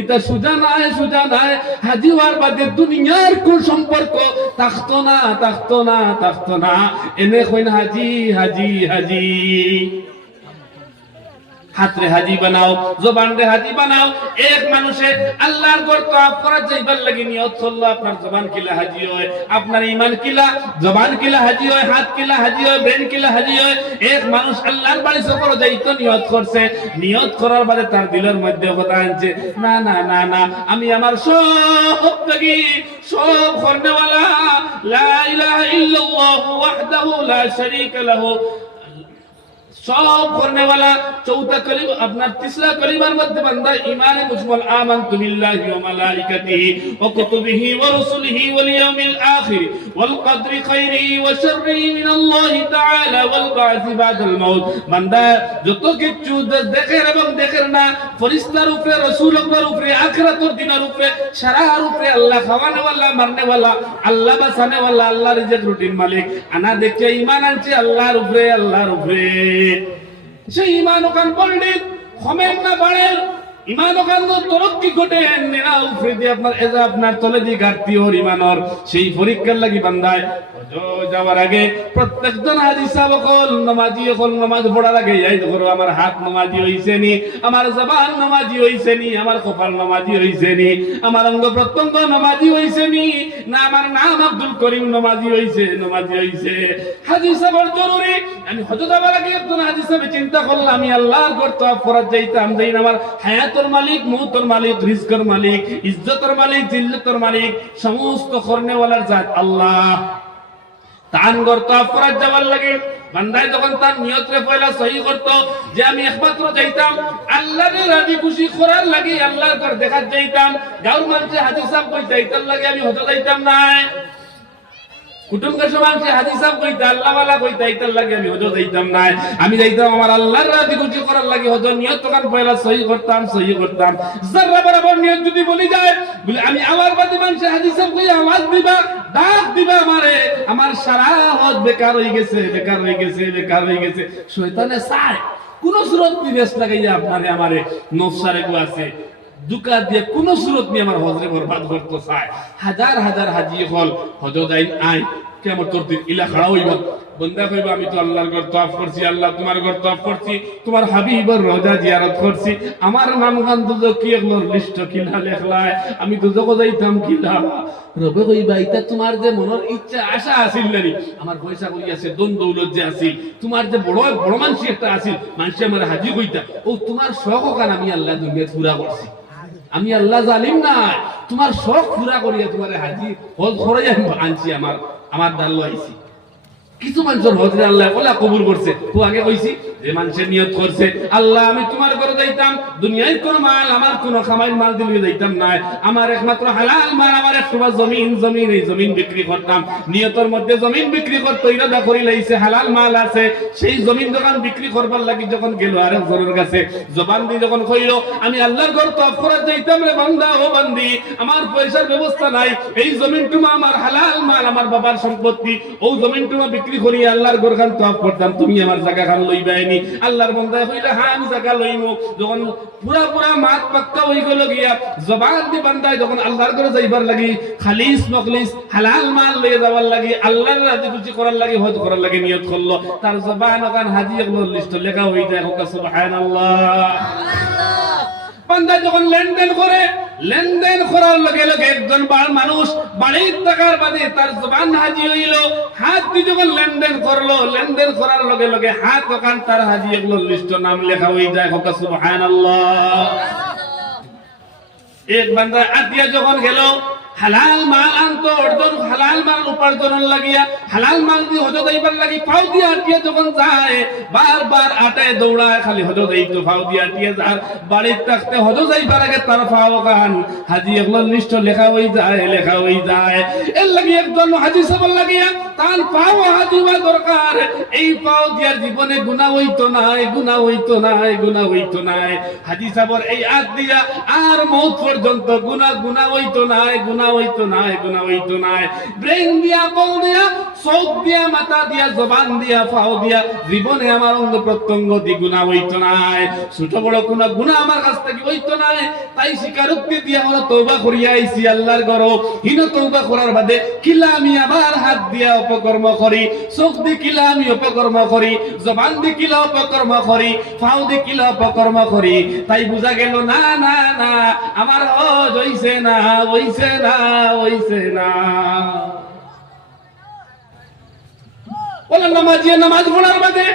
এটা সোজা নাই সোজা নাই। হাজি হওয়ার বাদে দুনিয়ার কোন সম্পর্ক? থাকতো না থাকতো না থাকতো না। এনে কইন, হাজি হাজি হাজি। হাতরে হাজি বানাও জবান রে হাজি বানাও। এক মানুষে আল্লাহর ঘর তো করার যাইবার লাগি নিয়ত করল, আপনার জবান কিলা হাজি হয়, আপনার ইমান কিলা, জবান কিলা হাজি হয়, হাত কিলা হাজি হয়, ব্রেন কিলা হাজি হয়। এক মানুষ আল্লাহর বাড়ি সফর যাইতো, নিয়ত করছে। নিয়ত করার বাদে তার দিলের মধ্যে কথা আনছে, না না না না, আমি আমার সব লাগি, সব করনেওয়ালা লা ইলাহা ইল্লাল্লাহ, ওয়াহদাহু লা শারীকা লাহু। সব করনেওয়ালা চৌথা কলিম, আপনার তিসরা কলিমার মধ্যে বান্দা ইমানে মুজমাল, আমানতু বিল্লাহি ওয়া মালাইকাতিহি ওয়া কুতুবিহি ওয়া রুসুলিহি ওয়াল ইয়াউমিল আখির, ওয়াল কদরি খাইরিহি ওয়া শাররিহি মিন আল্লাহ তাআলা, ওয়াল বা'থি বাদাল মাউত। বান্দা, যত কিছু দেখের এবং দেখের না ফরিস্তার উপরে রাসূল আকবর উপরে আখিরাতের দিনের উপরে সারার উপরে আল্লাহ খাওয়ানে ওয়ালা মারনে ওয়ালা আল্লাহ বাসানে ওয়ালা আল্লাহ রিজিক রুটিন মালিক। আনা দেখে ঈমান আনছি আল্লাহর উপরে আল্লাহর উপরে। সেই ইমান ওখান পণ্ডিত হমেন না বাড়েন আমার হাত আমার জবান নমাজি হইছে নি, আমার কপাল নমাজি হইছে নি, আমার অঙ্গ প্রত্যঙ্গ নমাজি হইছে নি, না, আমার নাম আব্দুল করিম নমাজি হইছে নমাজি হইছে। হাজি সাহেব, জরুরি। আমি হজ যাওয়ার আগে একজন হাজি সাহেব চিন্তা করলাম, আমি আল্লাহর ঘর তো ফরাজ যাইতাম যাই আমার হায়াতর মালিক মুহূর্তর মালিক, রিজকের মালিক, ইজ্জতের মালিক, জিল্লতর মালিক, সমস্ত করনেওয়ালার জাত আল্লাহ। তান করতো অপরাধ যাবার লাগে। বান্দায় যখন তার পয়লা সহি যে আমি একমাত্র যাইতাম, আল্লাহরে রাজি খুশি করার লাগে আল্লাহর দেখার যাইতাম। গাঁর মানুষে হাজির সাহেব কই যাইতার লাগে আমি হতে যাইতাম নাই। দিবা, ডাক দিবা বেকার গেছে গেছে গেছে। কোন সুরত বিদেশ লাগাইয়া আপনারে, আমারে নফসারে গো আছে দুকা দিয়ে কোন সুরত নিয়ে আমার হজরে বরবাদ করতে চায় হাজার হাজার হাজি হল হজত আইন আই কেমন তোর দিন ইলা খাড়া হইব। বন্দা কইব, আমি তো আল্লাহর ঘর তওয়াফ করছি, আল্লাহ তোমার ঘর তওয়াফ করছি, তোমার হাবিবর রোজা জিয়ারত করছি। আমার নাম গান দুজো কি এগুলোর লিস্ট কিলা লেখলায়, আমি দুজো যাইতাম কিলা রবে কইবা এটা তোমার যে মনের ইচ্ছা, আশা আছিল নানি। আমার পয়সা কই আছে, দন দৌলত যে আছিল। তোমার যে বড় বড় মানসি একটা আছিল, মানসি আমার হাজি কইতা, ও তোমার শখ কান আমি আল্লাহ দুনিয়া পুরা করছি। আমি আল্লাহ জালিম না। তোমার শখ পুরা করিয়া তোমার হাজি হল আমি আনছি আমার আমার ডাল আইছি কিছু মানুষের হজরে আল্লাহ বলা কবুল করছে। তো আগে কইছি যে মানুষের নিয়ত করছে, আল্লাহ, আমি তোমার কোন মাল, আমার কোন মাল না। আমার একমাত্র হালাল মাল, আমার এই বিক্রি করতাম। নিয়তর মধ্যে জমিন বিক্রি করতো ইরাদা করি লাইছে, হালাল মাল আছে। সেই জমিন দোকান বিক্রি করবার লাগি যখন গেল আরেকজনের কাছে, জবান দিয়ে যখন কইল, আমি আল্লাহর ঘর তো করে যাইতাম রে বান্দা, ও বান্দি, আমার পয়সার ব্যবস্থা নাই। এই জমিন টুমা আমার হালাল মাল, আমার বাবার সম্পত্তি। ও জমিন টুমা বিক্রি করি আল্লাহর ঘর খান তফ করতাম, তুমি আমার জায়গা খান লইবাইনি আল্লাহর বন্দা হইলে হান জায়গা লইমু। যখন পুরা পুরা মাত পাক্কা হই গেল গিয়া, জবান দি বান্দায় যখন আল্লাহর ঘরে যাইবার লাগি, খালিস মখলিস, হালাল মাল লইয়া যাবার লাগি, আল্লাহর রাজি খুশি করার লাগি, হজ করার লাগি নিয়ত করল। তার জবান ওখান হাজি এগুলো লিস্ট লেখা হই যায় হোক সুবহানাল্লাহ। বান্দা যখন লেনদেন করে, লেনদেন করার লগে লগে একজন বাল মানুষ বাড়ির টাকার বাদে তার জবান হাজি হইল। হাত দিয়ে যখন লেনদেন করল, লেনদেন করার লগে লগে হাত দোকান তার হাজি এগুলো লিস্ট নাম লেখা হয়ে যায়। হোক, সুবহানাল্লাহ। এক বান্দা আতিয়া যখন গেল, হালাল মাল আনতো, অর্জন হালাল মাল উপার্জনের লাগিয়া হালাল মাল দিয়ে হজ যাইবার লাগি পাও দিয়ে আটিয়া যখন যায়, বারবার আটায় দৌড়ায় খালি হজ যাইতো পাও দিয়ে আটিয়া যার বাড়ির থাকতে হজ যাইবার আগে তার পাও গান। হাজি এগুলো নিষ্ঠ লেখা হয়ে যায়, লেখা হয়ে যায়। এর লাগি একজন হাজি সবল লাগিয়া তার পাও হাজি হওয়া দরকার। এই পাও দিয়ার জীবনে গুণা হইতো নাই গুণা হইতো নাই গুণা হইতো নাই। হাজি সাবর এই হাত দিয়া আর মৌত পর্যন্ত গুণা গুণা হইতো নাই গুণা হইতো নাই গুণা হইতো নাই। ব্রেন দিয়া, বল দিয়া চোখ দি কিলা আমি আবার হাত অপকর্ম করি চোখ দি কিলা আমি অপকর্ম করি জবান দি অপকর্ম করি পাও দি অপকর্ম করি তাই বুঝা গেল, না না না আমার হজ হইছে না হইছে না হইছে না। বলে নামাজি নামাজ পড়ার বাদে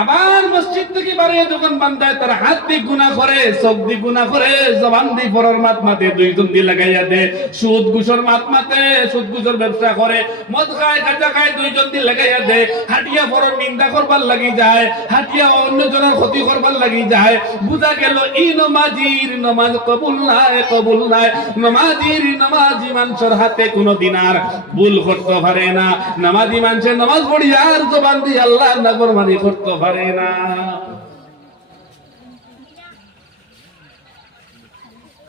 আবার মসজিদ থেকে বাড়িয়ে যখন বান্ধায় তার হাত দিয়ে গুণা করে, চোখ দিয়ে গুণা করে, জবান দিয়ে পরের মাত মাতে, দুইজন দিয়ে লাগাইয়া দে। সুদ ঘুষর মাত মাতে, সুদ ঘুষর ব্যবসা করে। মদ খায়, গাঁজা খায়, দুইজন দিয়ে লাগাইয়া দে। হাটিয়া পরের নিন্দা করবার লাগি যায়, হাটিয়া অন্য জনের ক্ষতি করবার লাগি যায়। বুঝা গেল, ই নমাজির নমাজ কবুল নাই কবুল নাই। নমাজির নমাজি মানুষের হাতে কোনো দিনার ভুল করতে পারে না। নামাজি মানুষের নামাজ পড়ি আর জবান দিয়ে আল্লাহ নাগরমানি করতে পারে না।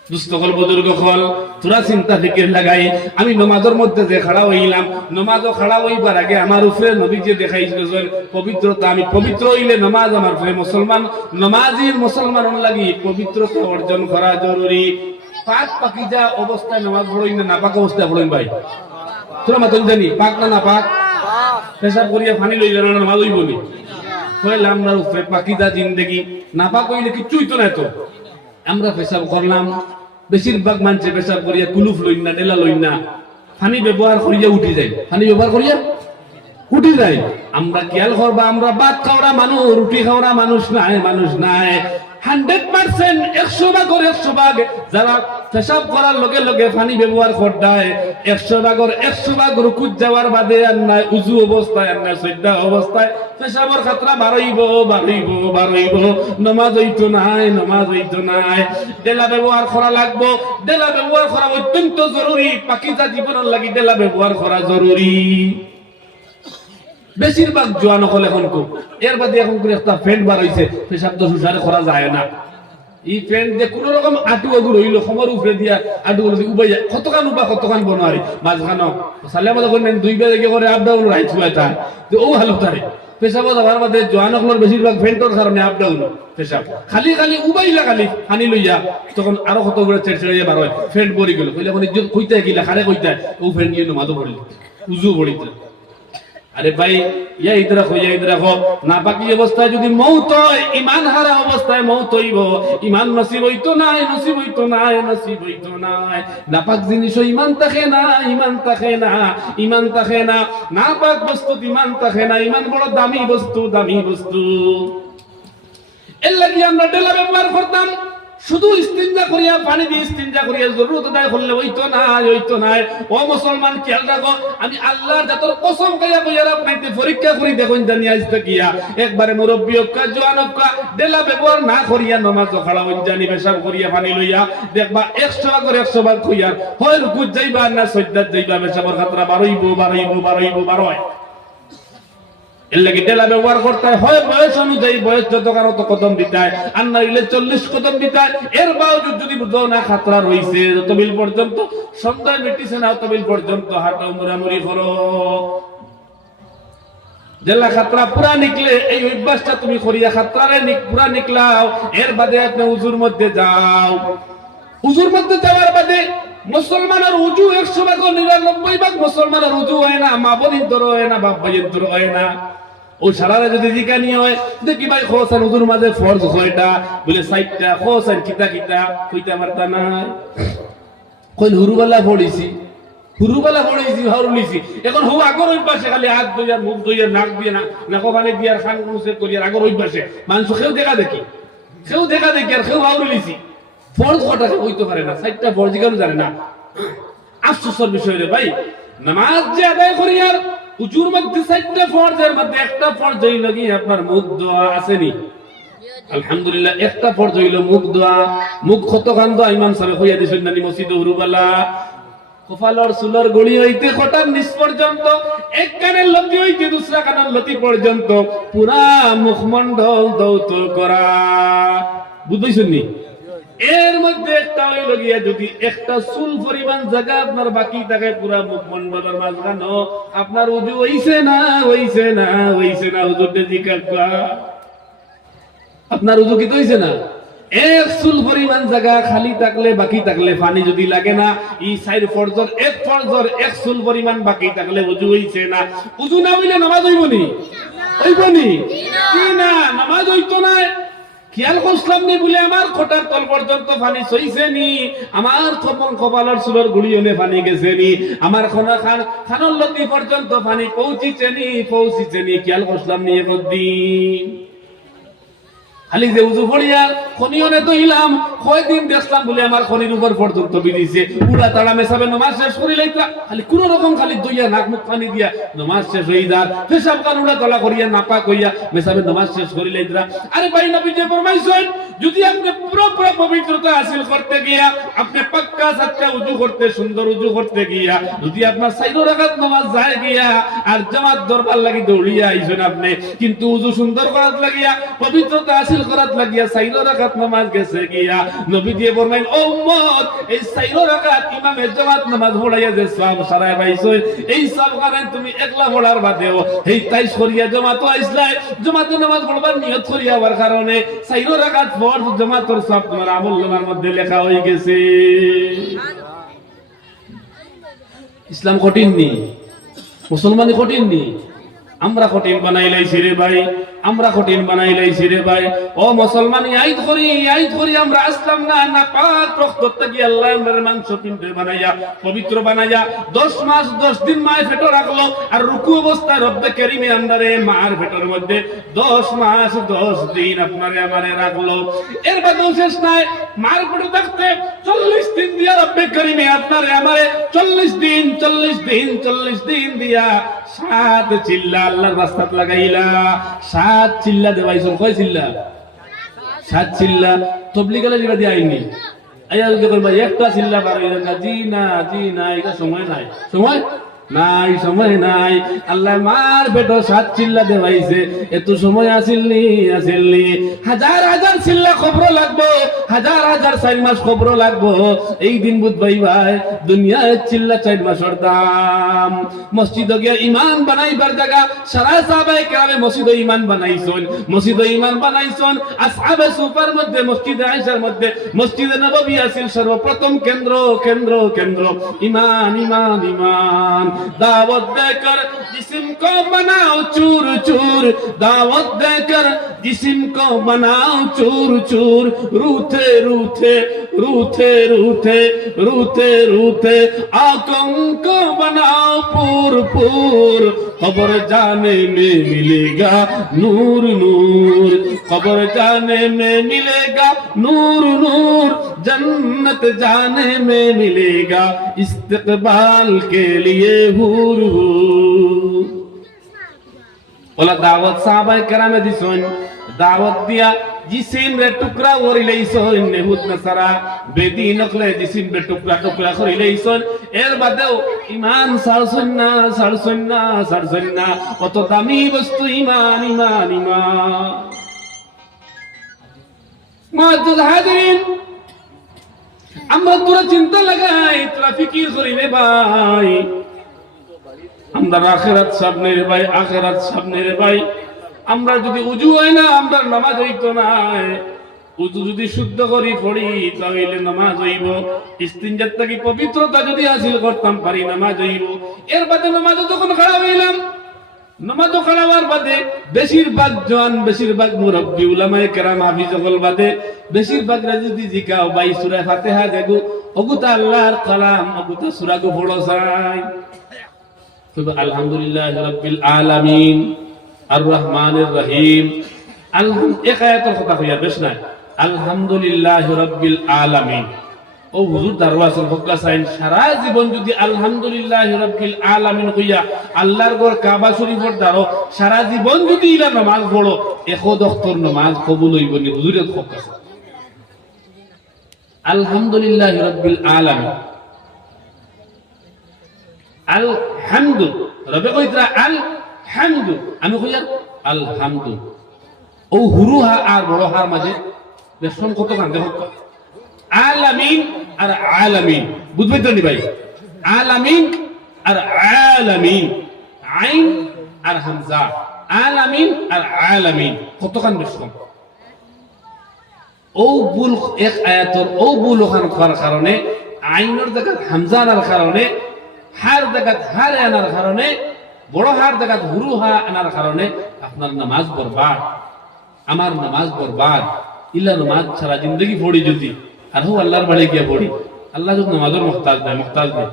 দুস্থকল বুজুর্গ হল তোরা চিন্তা ফিকির লাগাই। আমি নমাজের মধ্যে যে খাড়া হইলাম নমাজও খাড়া হইবার আগে আমার উপরে নবী যে দেখাইছিল পবিত্রতা আমি পবিত্র হইলে নমাজ আমার উপরে মুসলমান নমাজির মুসলমান লাগি পবিত্রতা অর্জন করা জরুরি। পাক পাকিজা অবস্থায় নামাজ পড়ই না নাপাক অবস্থায় পড়ই ভাই। তোরা মাতন জানি পাক না না পাক? পেশাব করিয়া ফানি লই জানা নামাজ হইব নি কইলাম, আমরা উপরে পাকিদা জিন্দেগি নাপাক হইলে কিচ্ছুই তো না তো আমরা পেশাব করলাম, বেশিরভাগ মানুষে পেশাব করিয়া কুলুফ লইন না ডেলা লইন না। পানি ব্যবহার করিয়া উঠি যায়। পানি ব্যবহার করিয়া উঠি যায়। আমরা খেয়াল করবা, আমরা ভাত খাওয়া মানুষ, রুটি খাওয়া মানুষ নাই মানুষ নাই। হান্ড্রেড পার্সেন্ট একশো ভাগর একশো ভাগ যারা পেশাব করার লগে লগে পানি ব্যবহার করতায় একশো ভাগর একশো ভাগ রুকুত যাওয়ার বাদে আর নাই, উজু অবস্থায় আর নাই সৈদ্যা অবস্থায় পেশাবর খাতরা বাড়ইব বাড়ইব বাড়ইব নমাজ হইতো নাই, নমাজ হইতো নাই। ডেলা ব্যবহার করা লাগবো। ডেলা ব্যবহার করা অত্যন্ত জরুরি পাকিজা জীবনের লাগি ডেলা ব্যবহার করা জরুরি বেশিরভাগ জোয়ান হল এখন খুব এর বাদে এখন করে একটা ফ্যান্ট বার হয়েছে পেশাব তো সুসারে করা যায় না। এই ফ্যান্ট যে কোন রকম আটু আগুর হইল, সমর উপরে দিয়া আটু গুলো উবাই যায় কতখান উবা কতখান বনোয়ারি? মাঝখানো সালে মাঝে করে দুই বেলা গিয়ে করে আপ ডাউন রাইট ছুয়া তা তো ও ভালো তারে। পেশাব যাওয়ার বাদে জোয়ান হলের বেশিরভাগ ফ্যান্টর কারণে আপ ডাউন পেশাব। খালি খালি উবাইলা খালি হানি লইয়া, তখন আরও কত করে চেড় চেড়ে বার হয় ফ্যান্ট পরি গেল। কইলে মানে কইতে গিলা খারে কইতে ও ফ্যান্ট গিয়ে নমাজও পড়িল। উজু পড়িতে। আরে ভাই ইয়া ইদ রাখো ইয়া ইদ রাখো না বাকি অবস্থায় যদি মৌত ইমান হারা অবস্থায় মৌত হইব। ইমান নসিব হইতো নাই, নসিব হইতো নাই, নসিব হইতো নাই। নাপাক জিনিস ইমান থাকে না ইমান থাকে না ইমান থাকে না। নাপাক বস্তু ইমান থাকে না ইমান বড় দামি বস্তু দামি বস্তু। এর লাগি আমরা ডেলা ব্যবহার করতাম। শুধু ইস্তিনজা করিয়া, পানি দিয়ে ইস্তিনজা করিয়া জরুরত দায় করলে হইতো না হইতো না ও মুসলমান, খেয়াল রাখো, আমি আল্লাহর যত কসম কইয়া কইয়া আপনাকে পরীক্ষা করি দেখুন জানি আজ গিয়া একবারে মুরব্বী অক্কা জোয়ান অক্কা ডেলা ব্যবহার না করিয়া নমাজ খাড়া হইন জানি পেশাব করিয়া পানি লইয়া, দেখবা একশো ভাগর একশো ভাগ কইয়া হয় রুকুত যাইবা না সজ্জাত যাইবা পেশাবর খাতরা বারইব বারইব বারইব, বারয়। এর তুমি পুরা নিকলাও। এর বাদে আপনি উজুর মধ্যে যাও। উজুর মধ্যে যাওয়ার বাদে মুসলমানের উজু একশো ভাগ নিরানব্বই ভাগ মুসলমানের উজু হয় না, মা দর হয় না, বাপ ভাইয়ের হয় না। ও সারারে যদি জিকানি হয়, দেখি ভাই খোসান উজুর মাঝে ফরজ হয়টা বলে সাইটটা খোসান কিতা কিতা, কইতা মারতা না কইল, হুরুবালা পড়িছি। হুরুবালা পড়েছি হরুলিছি এখন হু আগর অভ্যাসে খালি হাত ধইয়ার মুখ ধইয়ার নাক দিয়ে না নাকো পানি দিয়ার খান মুসে করিয়ার আগর অভ্যাসে। মানুষ কেউ দেখা দেখি। কেউ দেখা দেখি আর কেউ হাউরিলিছি ফরজ কটাকে হইতে পারে না, সাইটটা ফরজ কেন জানে না? আফসোসের বিষয় রে ভাই, নামাজ যে আদায় করি আর উজুর মধ্যে সাইটটা ফরজের মধ্যে একটা ফরজ হইল কি, আপনার মুখ দোয়া আসেনি? আলহামদুলিল্লাহ, একটা ফরজ হইল মুখ দোয়া মুখ কত খান দোয়া ইমাম সাহেব হইয়া দিছেন নানি মসজিদ উরুবালা। কপালর চুলর গড়ি হইতে খটার নিচ পর্যন্ত, এক কানের লতি হইতে দুসরা কানের লতি পর্যন্ত, পুরা মুখমণ্ডল দৌত করা। বুঝতেছেন নি? এর মধ্যে একটা হইল গিয়া যদি একটা চুল পরিমাণ জায়গা আপনার বাকি থাকে পুরা মুখ মন্ডলের মাঝখানো আপনার উজু হইছে না হইছে না হইছে না হুজুরকে জিজ্ঞাসা আপনার উজু কি তো হইছে না? এক চুল পরিমাণ জায়গা খালি থাকলে বাকি থাকলে পানি যদি লাগে না ই সাইড ফরজর এক ফরজর এক চুল পরিমাণ বাকি থাকলে উজু হইছে না। উজু না হইলে নামাজ হইব নি? হইব নি? কি না? নামাজ হইতো না খেয়াল করছিলাম নি বলে আমার খোটার তল পর্যন্ত পানি সইছে নি আমার কপন কপালের চুলের গুড়িয়নে পানি গেছে নি আমার খনা খান খানর লতি পর্যন্ত পানি পৌঁছিছে নি পৌঁছিছে নি খেয়াল করছিলাম নি একদিন খালি যে উজু পড়িয়া খনিয়নে তো ইলাম কয়দিন দেখলাম বলে আমার খনির উপর পর্যন্ত বিধিছে। উড়া তাড়া মেশাবে, নমাজ শেষ করি লাইতা। খালি কোন রকম খালি দইয়া, নাক মুখ পানি দিয়া নমাজ শেষ হই দা হিসাব কান তলা করিয়া নাপা কইয়া মেশাবে, নমাজ শেষ করি লাইতা আরে ভাই নবী, যে ফরমাইছেন যদি আপনি পুরো পুরো পবিত্রতা হাসিল করতে গিয়া আপনি পাক্কা সাচ্চা উজু করতে, সুন্দর উজু করতে গিয়া, যদি আপনার সাইড রাখাত নমাজ যায় গিয়া, আর জামাত দরবার লাগি দৌড়িয়া আইছেন আপনি, কিন্তু উজু সুন্দর করাত লাগিয়া, পবিত্রতা হাসিল করাত লাগিয়া সাইড রাখাত নমাজ গেছে গিয়া নবী দিয়ে বলবেন ও উম্মত, এই সাইড রাখাত ইমামের জামাত নামাজ পড়াইয়া যে সব সারায় পাইছেন এই সব কারণে তুমি একলা পড়ার বাদেও এই তাই সরিয়া জামাত আইসলাই, জামাতে নামাজ পড়বার নিয়ত করিয়া কারণে সাইড রাখাত পর করে সব তোমার আমল মধ্যে লেখা হয়ে গেছে। ইসলাম কঠিন নি মুসলমান কঠিন নি। আমরা কঠিন বানাই লাইছি রে ভাই। আমরা কঠিন বানাই লাইছি রে ভাই। ও মুসলমানি আইত করি আইত করি আমরা আসলাম না না পাক রক্ত থেকে আল্লাহ আমাদের মাংস পিন্ডে বানাইয়া, পবিত্র বানাইয়া, দশ মাস, দশ দিন মায়ের ফেটো রাখল, আর রুকু অবস্থায় রব্বে কেরিমে আমারে মার ফেটোর মধ্যে দশ মাস, দশ দিন আপনারে আমারে রাখল। এর বাদেও শেষ নাই, মার ফেটো থাকতে চল্লিশ দিন দিয়া রব্বে কেরিমে আপনারে আমারে চল্লিশ দিন চল্লিশ দিন চল্লিশ দিন দিয়া সাত চিল্লা আল্লাহর রাস্তাত লাগাইলা, সাত চিল্লা দেবাইছন কয় চিল্লা? সাত চিল্লা। তবলিকালে যেটা দিয়ে আইনি আইয়া যদি করবা একটা চিল্লা পার জি না জি না, এটা সময় নাই। সময়? নাই, সময় নাই। আল্লাহ মার বেটো সাত চিল্লা দেবাইছে এত সময় আসিলনি আসিলনি। হাজার হাজার চিল্লা খবর লাগবো, হাজার হাজার চার মাস খবর লাগবো। এই দিন বুধ ভাই ভাই দুনিয়ায় চিল্লা চার মাসের দাম। মসজিদ গিয়া ইমান বানাইবার জায়গা, সারা সাহাবাই কেরামে মসজিদ ইমান বানাইছন। মসজিদ ইমান বানাইছন, আসহাবে সুপার মধ্যে, মসজিদ আয়েশার মধ্যে। মসজিদে নববী আছিল সর্বপ্রথম কেন্দ্র কেন্দ্র কেন্দ্র। ইমান ইমান ইমান दावत देकर जिसम को बनाओ चूर चूर, दावत देकर जिस्म को बनाओ चूर चूर। रूथे रूठे रूठे रूथे रूथे रूथे आँखों को बनाओ पूर पूर। खबर जाने में मिलेगा नूर नूर, खबर जाने में मिलेगा नूर नूर। जन्नत जाने में मिलेगा इस्तकबाल के लिए হুর ওলা দাওয়াত সাহাবাই কেরামে দাওয়াত দিয়া জিসিম রে টুকরা করি বেদি নকলে জিসিম রে টুকরা টুকরা করি এর বাদেও ইমান না না না দামি বস্তু ইমান ইমান ইমান হাজিরিন, আমরা তোরা চিন্তা লাগাই, তোরা ফিকির করি রে ভাই। আমরা আখেরাত সামনে রে ভাই, আখেরাত সামনে রে ভাই। আমরা যদি উজু হয় না, আমরা নামাজ হইতো না। উজু যদি শুদ্ধ করি পড়ি, তাহলে নামাজ হইব। ইস্তিনজাত থাকি পবিত্রতা যদি হাসিল করতাম, পারি নামাজ হইব। এর বাদে নামাজ যখন খারাপ হইলাম। নামাজও খারাপ বাদে বেশিরভাগ জন বেশিরভাগ মুরব্বী, উলামায়ে কেরাম হাফিজ সকল বাদে বেশিরভাগরা যদি জিকাও বাই সূরা ফাতিহা দেখো অগুতা আল্লাহর কালাম, অগুতা সূরা গো পড়ো চাই। আলহামদুলিল্লাহ রাব্বিল আলামিন আর রহমানির রহিম। আলহাম এক কথা হইয়া বেশ নাই। আলহামদুলিল্লাহ রাব্বিল আলামিন। ও হুজুর দারওয়াজুল হক্কা সাইন সারা জীবন যদি আলহামদুলিল্লাহ রাব্বিল আলামিন আল্লাহর কাবা দ্বারো সারা জীবন যদি ইলা নামাজ পড়ো এখো নামাজ কবুল হইব নি। হুজুরের হক্কা আলহামদুলিল্লাহ রাব্বিল আলামিন। আল হামদু রবে কইতরা আল হামদু আমি কই আর আল হামদু ও হুরু হা আর বড় হার মাঝে বেশন কত কান্দে হোক আলামিন আর আলামিন। বুঝবেন তো নি ভাই? আলামিন আর আলামিন। আইন আর হামজা। আলামিন আর আলামিন। কতখান বেশ কম ও বুল এক আয়াতর, ও বুল ওখান করার কারণে, আইনের জায়গাত হামজা আনার কারণে হার জায়গাত হার আনার কারণে বড় হার জায়গাত হুরু হা আনার কারণে আপনার নামাজ বরবাদ। আমার নামাজ বরবাদ। ইল্লা নামাজ সারা জিন্দগি পড়ি যদি আর হো আল্লাহর বাড়ি গিয়া পড়ি। আল্লাহ যদি নামাজের মহতাজ দেয় মহতাজ দেয়।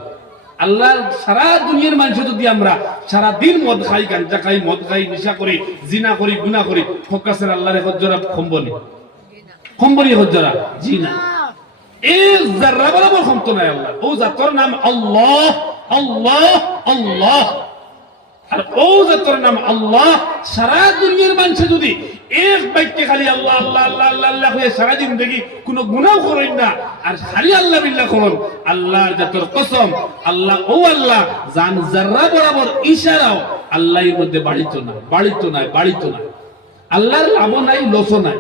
আল্লাহ সারা দুনিয়ার মানুষ যদি আমরা সারা দিন মদ খাই গাঞ্জা খাই মদ খাই নেশা করি জিনা করি গুনা করি ফোকাসের আল্লাহর হজ্জরা খম্বনি। খম্বনি হজ্জরা? জি না এই জাররা বরাবর ক্ষমতা নাই আল্লাহ ও জাতর নাম আল্লাহ। আল্লাহ আল্লাহ। আর ও নাম আল্লাহ, সারা দুনিয়ার মানুষ যদি এক বাক্যে খালি আল্লাহ আল্লাহ আল্লাহ আল্লাহ আল্লাহ হয়ে সারা গুনাহ করেন না। আর খালি আল্লাহ বিল্লাহ করুন। আল্লাহর কসম, আল্লাহ, ও আল্লাহ জান জাররা বরাবর ইশারাও আল্লাহর মধ্যে বাড়িত না বাড়িত না বাড়িত না আল্লাহর লাভ নাই, লসও নাই।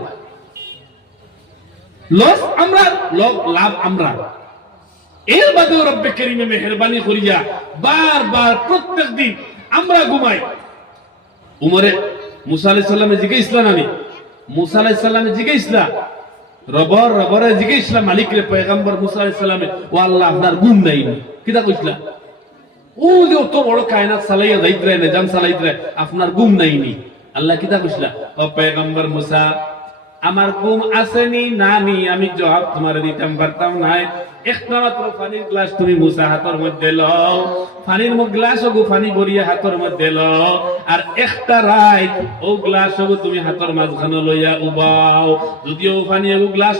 লস আমরা লাভ আমরা। এর বাদেও রব্বে করিমে মেহরবানি করিয়া বারবার প্রত্যেক দিন আমরা ঘুমাই। উমরে জিজ্ঞাসলাম আমি জিজ্ঞাসলা রবর মালিক রে সালামে, ও আল্লাহ আপনার ঘুম নাই। কিতা ও যে অত বড় কায়নাত চালাইয়া যাইতরে নিজাম চালাইতরে আপনার ঘুম নাইনি আল্লাহ কিতা কইছলা? ও পয়গম্বর মুসা, আমার ঘুম আসেনি নানি আমি জবাব তোমার দিতাম, পারতাম নাই। গ্লাস তুমি গ্লাস একটা ও গ্লাস যদিও গ্লাস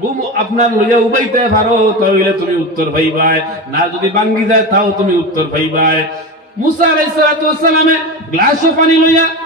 ঘুম আপনার লইয়া উবাইতে পারো, তাহলে তুমি উত্তর পাইবাই। না যদি বাঙ্গি যায়, তাও তুমি উত্তর পাইবাই। মুসা আলাইহিস সালাতু ওয়াস সালামে গ্লাসও পানি লইয়া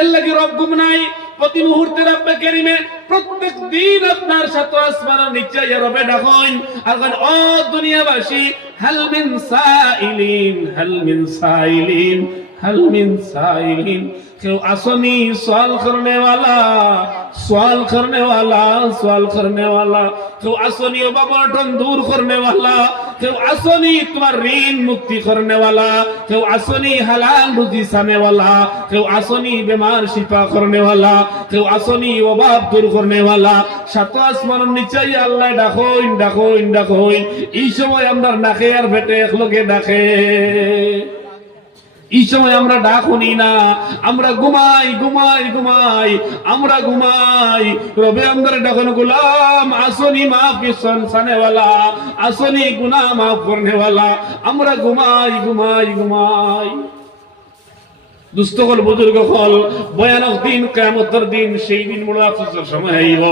এর রব গুম নাই? প্রতি মুহূর্তে রব্বে কেরিমে প্রত্যেক দিন আপনার সাথে আসমানের নিচে ইয়া রবে ডাকন। আর ও দুনিয়াবাসী, হাল মিন সাইলিন, হাল মিন সাইলিন, হাল মিন সাইলিন। কেউ আসনি সওয়াল করনে वाला सवाल करने वाला सवाल करने वाला কেউ আসনি অবাবর্তন দূর করনে वाला কেউ আসনি তোমার ঋণ মুক্তি করনে वाला কেউ আসনি হালাল রুজি সামনে वाला কেউ আসনি বেমার শিফা করনে वाला কেউ আসনি অভাব দূর করনে वाला সাত আসমানের নিচে আল্লাহ ডাকোইন ডাকোইন ডাকোইন এই সময় আমরা নাকে আর ভেটে একলগে ডাকে এই সময় আমরা ডাকুনি না। আমরা ঘুমাই ঘুমাই ঘুমাই, আমরা ঘুমাই। রবে আমরা ডাকন, গুলাম, আসনি মাফি সনসানেওয়ালা সানেওয়ালা আসনি গুনা মাফ করনেওয়ালা। আমরা ঘুমাই ঘুমাই ঘুমাই। দুস্থকল বুজুর্গ হল। ভয়ানক দিন কেমতর দিন, সেই দিন বড় আফসোসের সময় আইব।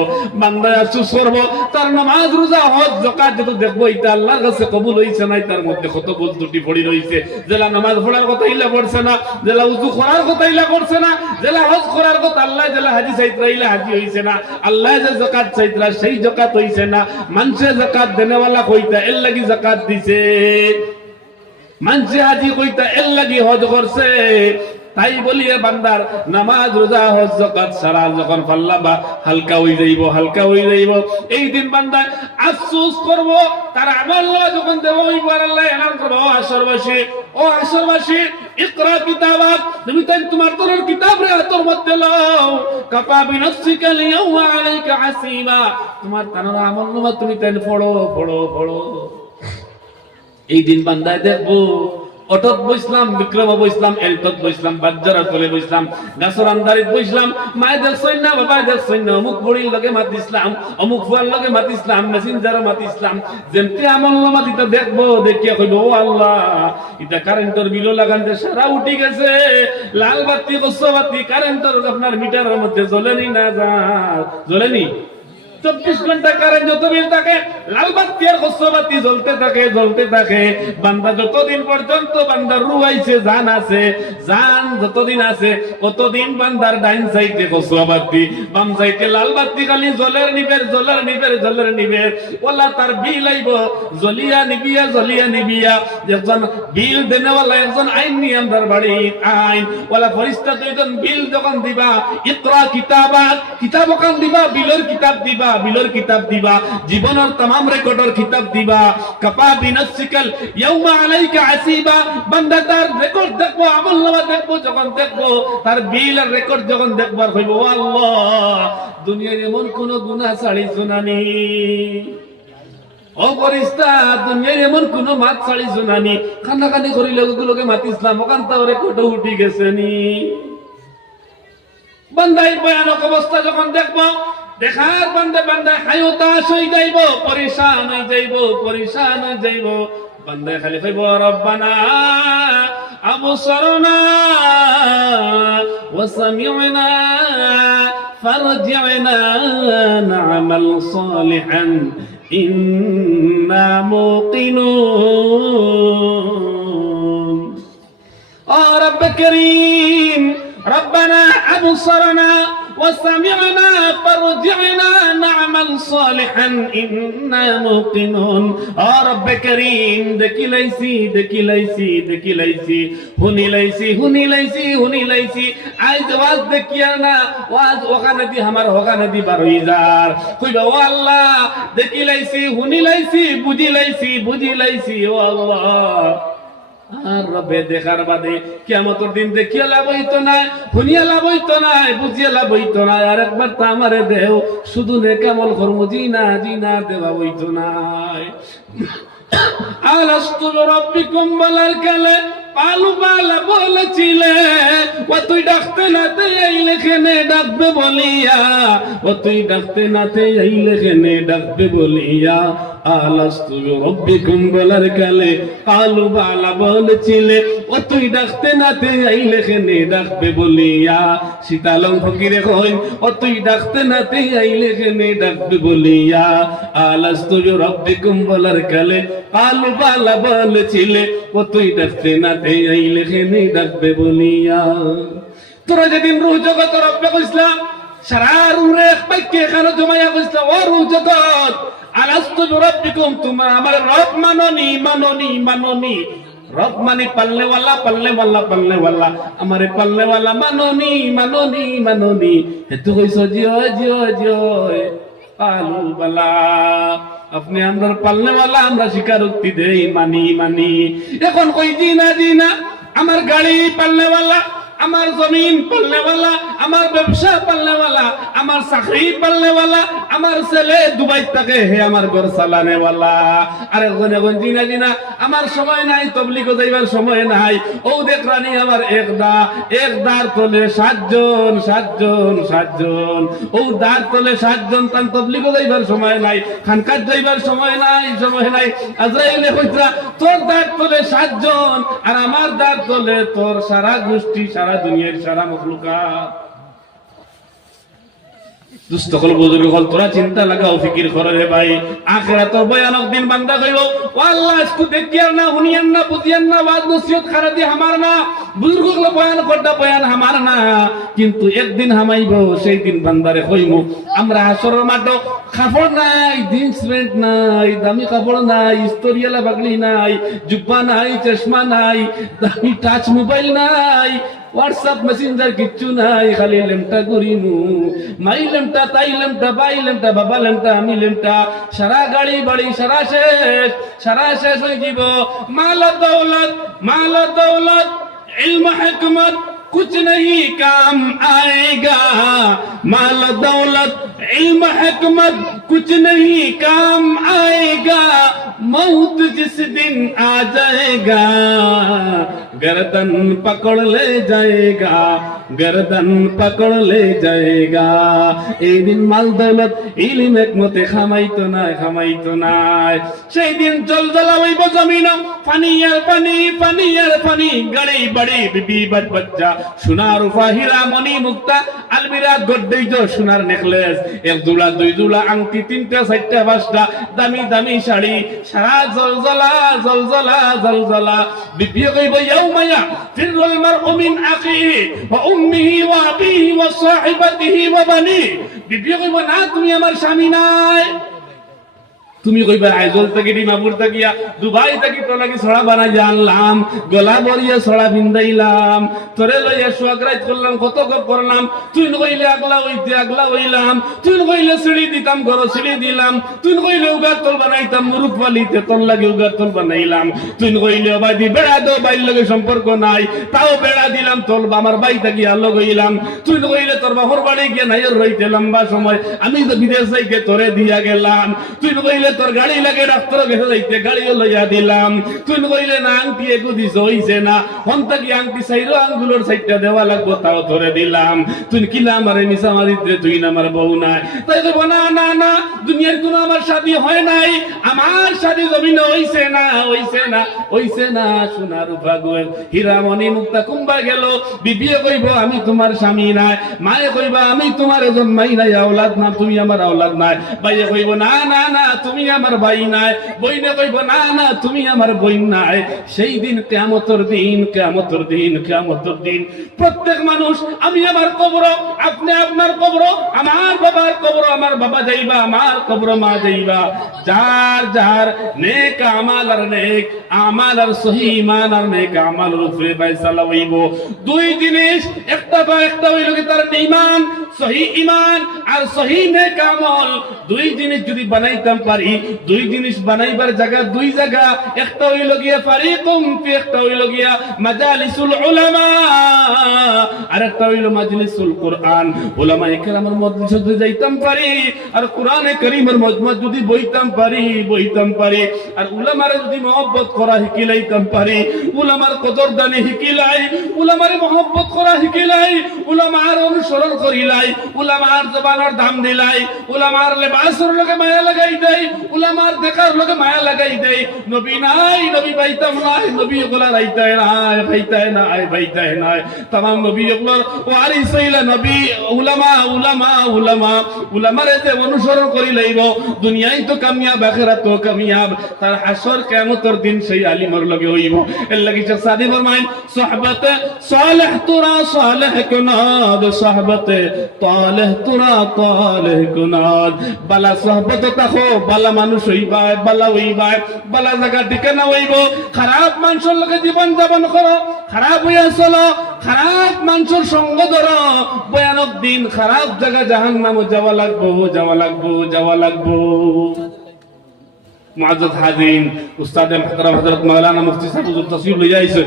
বান্দায় আফসোস করব, তার নামাজ, রোজা, হজ জাকাত যত দেখব এটা আল্লাহর কাছে কবুল হইছে নাই, তার মধ্যে কত ভুল ত্রুটি পড়ি রইছে। জেলা নামাজ পড়ার কথা ইলা পড়ছে না, জেলা উজু করার কথা ইলা করছে না, জেলা হজ করার কথা আল্লাহ, জেলা হাজি চাইত্রা ইলা হাজি হইছে না, আল্লাহ যে জাকাত চাইত্রা সেই জাকাত হইছে না মানুষে জাকাত দেনেওয়ালা কইতা এর লাগি জাকাত দিছে। মানুষে হাজি কইতা এর লাগি হজ করছে। তাই বলিয়ে বান্দার, নামাজ, রোজা, হজ জাকাত সারা যখন পাল্লাবা, হালকা হই যাইব, হালকা হই যাইব। এই দিন বান্দা আফসোস করব, তার আমল নামা যখন দেব আর আল্লাহ এলান করব, ও আসরবাসী ও আসরবাসী ইকরা কিতাবাক তুমি তাই তোমার তোর কিতাব রে, তোর মধ্যে লও। কাফা বিনফসিকা লিয়াউমা আলাইকা হাসিবা তোমার তার আমল নামা তুমি তাই পড়ো পড়ো পড়ো। এই দিন বান্দায় দেখব অটত বইসলাম, বিক্রম বইসলাম এলটত বইসলাম, বাজ্জারা তলে বইসলাম, গাছর আন্দারিত বইসলাম মায় দেখছই না বাবা দেখছই না অমুক বড়ির লগে মাতিসলাম অমুক ফুয়ার লগে মাতিসলাম মেসেঞ্জারে মাতিসলাম যেমতে আমল মাতিতে দেখব, দেখিয়া কইব, ও আল্লাহ এটা কারেন্টের বিল লাগানতে সারা উঠি গেছে, লাল বাতি কসো বাতি, কারেন্টের আপনার মিটারের মধ্যে জ্বলেনি না যা, জ্বলেনি? চব্বিশ ঘণ্টা কারেন্ট যত বিল থাকে, লাল বাতি আর খসর বাতি জ্বলতে থাকে জ্বলতে থাকে। বান্দা যতদিন পর্যন্ত বান্দার রু আইছে জান আছে, জান যতদিন আছে কতদিন বান্দার ডাইন সাইডে খসর বাতি বাম সাইডে লাল বাতি, খালি জলের নিবের জলের নিবের জলের নিবের। ওলা তার বিল আইব জলিয়া নিবিয়া জলিয়া নিবিয়া। একজন বিল দেনেওয়ালা, একজন আইন নিয়ে আমার বাড়ি আইন। ওলা ফরিস্তা দুইজন বিল যখন দিবা, ইকরা কিতাবাত কিতাব দিবা, বিলের কিতাব দিবা। বিলের কিতাব দিবা জীবনের तमाम রেকর্ডর কিতাব দিবা কাপা বিনাসিকাল ইয়াউমা আলাইকা আসিবা বান্দা তার রেকর্ড দেখবো আমল নামা দেখবো যখন দেখবো তার বিল আর রেকর্ড যখন দেখবার হইব ও আল্লাহ দুনিয়ার এমন কোন গুনাহ ছাড়ি শুনানি অপরিস্তা দুনিয়ার এমন কোন মাত ছাড়ি শুনানি খান্নাখানি করিলে ওগুলোকে মাতিছিলাম ওখান তাহলে কোটো উঠি গেছে নি বান্দাই ভয়ানক অবস্থা যখন দেখবো দেখার বান্দে বান্দে হায়তাশ হয়ে যাইব পরিশান হয়ে যাইব পরিশান হয়ে যাইব বান্দে খালি কইব রব্বানা আবসরনা وسمعنا فارجعنا نعمل صالحا إنا موقنون آه رب كريم ربنا أبصرنا وسمعنا فرجعنا نعمل صالحا إنا موقنون آه رب كريم دكي ليسي دكي ليسي دكي ليسي هني ليسي هني ليسي هني ليسي عايز واز دكيانا واز وخانا دي همار وخانا دي برويزار قل والله دكي ليسي هني ليسي بودي ليسي بودي ليسي والله আর রবে দেখার বাদে কিয়ামতের দিন দেখিয়া লাভ হইতো নাই শুনিয়া লাভ নাই বুঝিয়া লাভ হইতো আর একবার তা আমারে দেও, শুধু নে কেমন কর্ম জি না জি না দেওয়া হইতো নাই আলাস্তু রব্বিকুম বলার কালে পালু বালা বলেছিলে, ও তুই ডাকতে নাতে আইলে খেনে ডাকবে বলিয়া, ও তুই ডাকতে নাতে আইলে খেনে ডাকবে বলিয়া আলাস্তু রব্বিকুম বলার কালে কালু বালা বলেছিলে, ও তুই ডাকতে নাতে আইলে খেনে ডাকবে বলিয়া সীতালং ফকিরে কইন ও তুই ডাকতে নাতে আইলে খেনে ডাকবে বলিয়া আলাস্তু রব্বিকুম বলার কালে কালু বালা বলেছিলে, ও তুই ডাকতে নাতে আইলে খেনে ডাকবে বলিয়া। তোরা যেদিন রুহ জগত রব্বে কইসলাম, সারা রুরে এক বাক্যে এখানে জমাইয়া কইসলাম, ও রুহ জগৎ রব্বিকুম তোমরা আমার রব মাননি মাননি মাননি। রব মানে পাল্লে ওয়ালা পাল্লে ওয়ালা পাল্লে ওয়ালা, আমারে পাল্লে ওয়ালা মাননি মাননি মাননি। হেতু কইছ জিও জিও জিও পালু বালা। আপনি আমরা পাল্লেওয়ালা আমরা স্বীকারোক্তি দেই, মানি মানি। এখন কই জি না জি না আমার গাড়ি পাল্লেওয়ালা আমার জমিন পাল্লেওয়ালা, আমার ব্যবসা পাল্লেওয়ালা, আমার চাকরি পাল্লেওয়ালা, আমার ছেলে দুবাই থাকে, হে আমার ঘর চালানেওয়ালা। আর একজন এখন জিনা আমার সময় নাই, তবলিগ যাইবার সময় নাই। ও দেখ রানী আমার একদা একদার তলে সাতজন সাতজন সাতজন। ও দার তলে সাতজন, তান তবলিগ যাইবার সময় নাই, খানকার যাইবার সময় নাই সময় নাই। আজরাইলে কইতরা তোর দার তলে সাতজন, আর আমার দার তলে তোর সারা গোষ্ঠী, সারা দুনিয়ার সারা মখলুকাত। বুজুর্গ কল তোরা চিন্তা ফিকির করে রে ভাই। তো ভয়ানক দিন বান্দা কইব দেখিয়ার না হুনিয়ান না বুঝিয়ান না ওয়াজ নসিহত খারা দি না। বুজুর্গ বয়ান বয়ান না। কিন্তু একদিন হামাইব, সেই দিন বান্দারে কইমু আমরা হাসরের মাঠে কাপড় নাই, জিন্স প্যান্ট নাই, দামি কাপড় নাই স্তরিয়ালা বাগলি নাই, জুব্বা নাই, চশমা নাই, দামি টাচ মোবাইল নাই। হোয়াটসঅ্যাপ মেসেঞ্জার কিচ্ছু নাই, খালি লেমটা করিনু মাই লেমটা তাই লেমটা বাই লেমটা বাবা লেমটা আমি লেমটা সারা গাড়ি বাড়ি, সারা শেষ সারা শেষ হয়ে যাব মালা দৌলত মালা দৌলত, ইলম হিকমত, কুছ নেই কাম আয়েগা। মাল দৌলত इल्म हिकमत कुछ नहीं काम आएगा मौत जिस दिन आ जाएगा गर्दन पकड़ ले जाएगा गर्दन पकड़ ले जाएगा এই দিন মাল দৌলত ইলিম একমতে খামাইতো নাই খামাইতো নাই সেই দিন জল জ্বালা হইব জমিন পানি আর পানি পানি আর পানি গাড়ি বাড়ি বিবি বাদ বাচ্চা সোনার ফাহিরা মণি মুক্তা আলমিরা গড্ডেই তো সোনার নেকলেস এক দুলা, দুই দুলা, আংটি তিনটা, চারটা, পাঁচটা, দামি দামি শাড়ি। সারা জলজলা জলজলা জলজলা। বিপিয়ে কইব ইয়াউমায়া ফিরুল মারউ মিন আখিহি ওয়া উম্মিহি, ওয়া আবিহি, ওয়া সাহিবাতিহি, ওয়া বানি। বিপিয়ে কইব, না, তুমি আমার স্বামী নাই। তুমি কইবা আইজল থেকে, ডিমাপুর থাকিয়া দুবাই থেকে তো লাগি ছড়া বানাই জানলাম, গলা বরিয়া ছড়া ভিন্দাইলাম তোরে লইয়া সুয়াগরাই করলাম, কত কর করলাম। তুই কইলে আগলা হইতে আগলা হইলাম। তুই কইলে সিঁড়ি দিতাম, ঘর সিঁড়ি দিলাম। তুই কইলে উগার তল বানাইতাম, মুরুখ পালিতে তোর লাগে উগার তল বানাইলাম। তুই কইলে বাদি বেড়া দো, বাইর লগে সম্পর্ক নাই। তাও বেড়া দিলাম, তোর আমার বাই থাকি, আলো গইলাম। তুই কইলে তোর বাহর বাড়ি গিয়ে নাই রইতে লম্বা সময়। আমি তো বিদেশ যাইকে তোরে দিয়া গেলাম। তুই কইলে তোর গাড়ি লাগে ডাক্তার গেছে যাইতে গাড়িও লইয়া দিলাম। তুই কইলে না, আংটি একু দিছ হইছে না। হন্তা কি আংটি সাইরো, আঙ্গুলোর সাইডটা দেওয়া লাগবো, তাও তোরে দিলাম। তুই কিলা আমারে মিশা মারিতে, তুই না আমার বউ নাই। তাই কইব না না না, দুনিয়ার কোনো আমার শাদী হয় নাই। আমার শাদী জমিন হইছে না হইছে না হইছে না, সোনার রূপা গোয়েল হীরামণি মুক্তা কুম্বা গেল। বিবিয়ে কইব, আমি তোমার স্বামী নাই। মায়ে কইবা, আমি তোমার জন্মাই নাই, আওলাদ না, তুমি আমার আওলাদ নাই। ভাইয়ে কইব, না না না, তুমি আমার ভাই নাই, বইনে কইব না না, তুমি আমার বইন নাই। সেই দিন কেমতর দিন কেমতর দিন কেমতর দিন। প্রত্যেক মানুষ, আমি আমার কবর, আপনি আপনার কবর, আমার বাবার কবর, আমার বাবা যাইবা, আমার কবর মা যাইবা। যার যার নেক আমাল আর নেক, আমাল আর সহি ইমান আর নেক আমাল উপরে ফয়সালা হইব। দুই জিনিস, একটা বা একটা হইল কি তার ইমান, সহি ইমান আর সহি নেক আমল। দুই জিনিস যদি বানাইতাম পারি দুই জিনিস বানাইবার জায়গা, দুই জায়গা। একটা হইল গিয়া ফারিকুম ফি একটা হইল গিয়া মাজালিসুল উলামা। আর একটা হইল মাজলিসুল কোরআন। উলামা ইকরামের মজলিসে যদি যাইতাম পারি, আর কোরআনে কারীমের মজমা যদি বইতাম পারি বইতাম পারি। আর উলামারে যদি মহব্বত করা শিকিলাইতাম পারি, উলামার কদর দানি শিকিলাই উলামারে মহব্বত করা শিকিলাই উলামার অনুসরণ করিলাই, উলামার জবানের দাম দিলাই, উলামার লেবাসর লগে মায়া লাগাই দেই উলামার দেখার লগে মায়া লাগাই দেই নবী নাই, নবী পাইতাম নাই, নবী ওগুলা রাইতায় নাই পাইতায় নাই পাইতায় নাই। তাম নবী ওগুলোর ওয়ারিস হইলা নবী, উলামা উলামা উলামা। উলামারে যে অনুসরণ করি লাইব, দুনিয়ায় তো কামিয়াব, আখিরাত তো কামিয়াব। তার হাসর কিয়ামতের দিন সেই আলিমর লগে হইব। এর লাগি সাদি ফরমাইন, সোহবত সালেহ তুরা, সালেহ কুনাদ, সোহবত তালেহ তুরা, তালেহ কুনাদ। বালা সোহবত তাকো, বালা মানুষ হইবাই বালা হইবাই বালা জায়গা ঠিকানা হইব। খারাপ মানুষের লগে জীবন যাপন করো, খারাপ হইয়া চলো, খারাপ মানুষের সঙ্গ ধরো। ভয়ানক দিন, খারাপ জায়গা জাহান নামে যাওয়া লাগবো যাওয়া লাগবো যাওয়া লাগবো। معزز হাজিন استاد محترم حضرت مولانا মুফতি সাহেব হুজুর تصویر লৈ جائیے